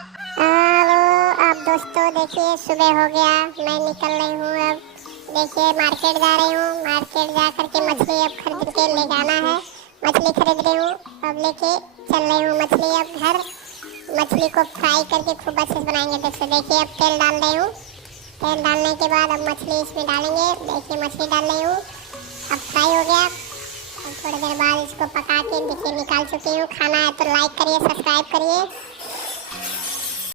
अब दोस्तों देखिए सुबह हो गया, मैं निकल रही हूँ। अब देखिए मार्केट जा रही हूँ। मार्केट जा करके मछली अब खरीद के ले जाना है। मछली खरीद रही हूँ, अब लेके चल रही हूँ मछली अब घर। मछली को फ्राई करके खूब अच्छे से बनाएंगे। देखिए अब तेल डाल रही हूँ। तेल डालने के बाद अब मछली इसमें डालेंगे। देखिए मछली डाल रही हूँ, अब फ्राई हो गया। अब थोड़ी देर बाद इसको पका के देखिए निकाल चुकी हूँ। खाना है तो लाइक करिए, सब्सक्राइब करिए।